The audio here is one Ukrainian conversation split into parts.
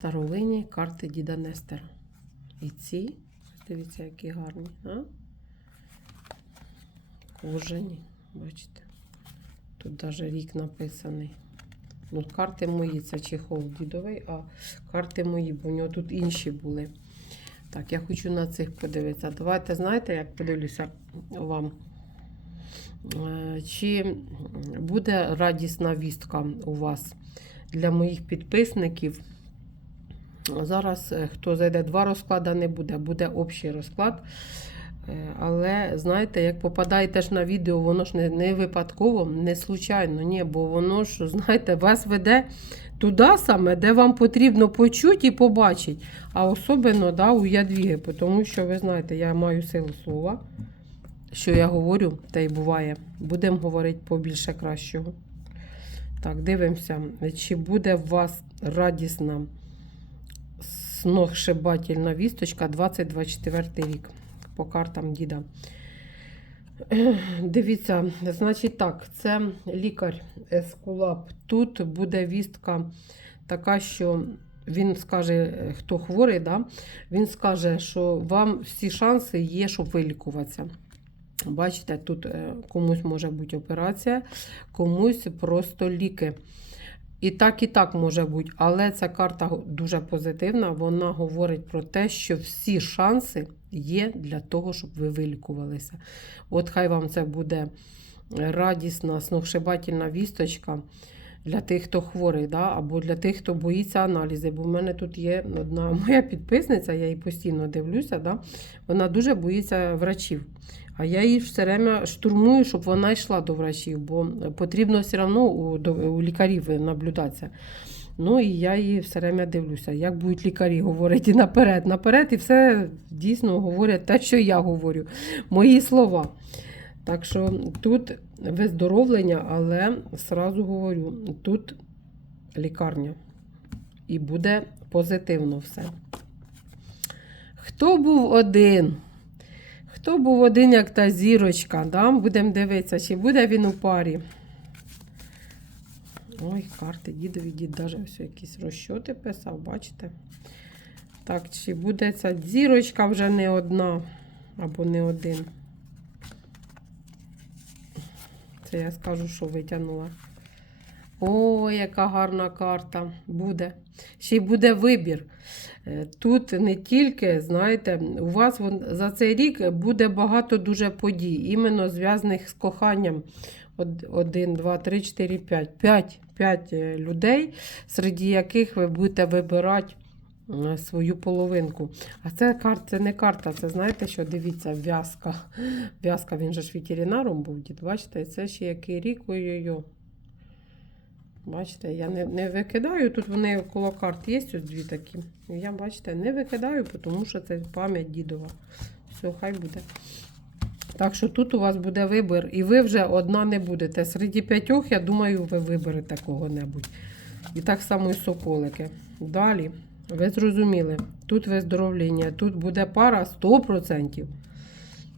Старовинні карти Діда Нестера. І ці, дивіться, які гарні, а? Кожані, бачите. Тут навіть рік написаний. Ну, карти мої, це чехол дідовий, а карти мої, бо в нього тут інші були. Так, я хочу на цих подивитися. Давайте, знаєте, як подивлюся вам. Е, Чи буде радісна вістка у вас для моїх підписників? Зараз е, хто зайде два розклади, не буде, буде общий розклад. Е, Але знаєте, як попадаєте ж на відео, воно ж не, не випадково, не случайно, ні, бо воно ж, знаєте, вас веде туди саме, де вам потрібно почути і побачити. А особливо да, у ядвіги, тому що ви знаєте, я маю силу слова. Що я говорю, те й буває. Будемо говорити побільше кращого. Так, дивимося, чи буде у вас радісна сногсшибательна вісточка 2024 рік по картам діда. Дивіться, значить так, це лікар Ескулап. Тут буде вістка така, що він скаже, хто хворий, да? він скаже, що вам всі шанси є, щоб вилікуватися. Бачите, тут е, комусь може бути операція, комусь просто ліки. І так, і так може бути, але ця карта дуже позитивна. Вона говорить про те, що всі шанси є для того, щоб ви вилікувалися. От хай вам це буде радісна, сногсшибательна вісточка для тих, хто хворий, да? або для тих, хто боїться аналізи. Бо в мене тут є одна моя підписниця, я її постійно дивлюся. Да? Вона дуже боїться врачів. А я її все время штурмую, щоб вона йшла до врачів, бо потрібно все одно у, у лікарів наблюдатися. Ну і я її все время дивлюся, як будуть лікарі говорити наперед, наперед, і все дійсно говорять те, що я говорю, мої слова. Так що тут виздоровлення, але сразу говорю, тут лікарня. І буде позитивно все. Хто був один? Хто був один, як та зірочка? Да? Будемо дивитися, чи буде він у парі. Ой, карти, дідові дід навіть ось якісь розчоти писав, бачите? Так, чи буде ця зірочка вже не одна або не один? Це я скажу, що витягнула. О, яка гарна карта буде. Ще й буде вибір. Е, Тут не тільки, знаєте, у вас за цей рік буде багато дуже подій, іменно зв'язаних з коханням. Од- Один, два, три, чотири, п'ять. П'ять, п'ять е, людей, серед яких ви будете вибирати свою половинку. А це карта, це не карта, це знаєте, що дивіться, в'язка. В'язка, він же ж ветеринаром був, дід, бачите, це ще який рік, ой-ой-ой. Бачите, я не, не викидаю. Тут вони коло карт є, ось дві такі. Я, бачите, не викидаю, тому що це пам'ять дідова. Все, хай буде. Так що тут у вас буде вибір, і ви вже одна не будете. Серед п'ятьох, я думаю, ви виберете кого-небудь. І так само і соколики. Далі, ви зрозуміли, тут виздоровлення, тут буде пара 100%.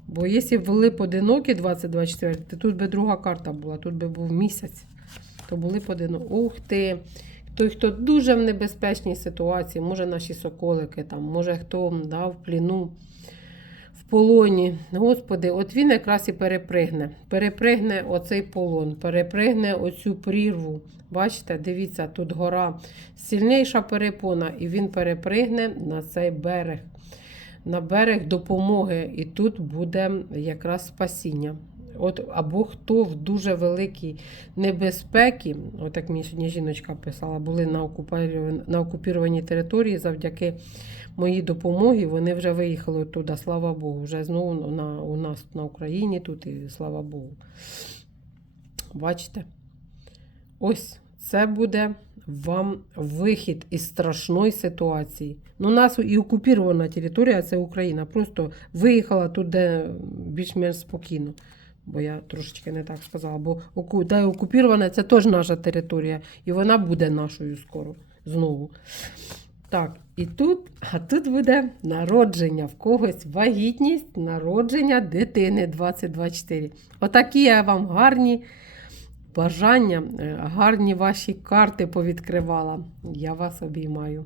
Бо якщо б були поодинокі 2024, то тут би друга карта була, тут би був місяць то були подино. Ух ти! Той, хто дуже в небезпечній ситуації, може наші соколики, там, може хто да, в пліну, в полоні. Господи, от він якраз і перепригне. Перепригне оцей полон, перепригне оцю прірву. Бачите, дивіться, тут гора сильніша перепона, і він перепригне на цей берег. На берег допомоги, і тут буде якраз спасіння. От, або хто в дуже великій небезпеці, от як мені сьогодні жіночка писала, були на окупірованій, на окупірованій території завдяки моїй допомогі, вони вже виїхали туди, слава Богу. Вже знову на, у нас на Україні тут, і слава Богу. Бачите? Ось це буде вам вихід із страшної ситуації. Ну, у нас і окупірована територія, це Україна. Просто виїхала туди більш-менш спокійно. Бо я трошечки не так сказала. Бо оку- де окупірована, це теж наша територія, і вона буде нашою скоро знову. Так, і тут, а тут буде народження в когось вагітність, народження дитини 2024. Отакі я вам гарні бажання, е, гарні ваші карти повідкривала. Я вас обіймаю.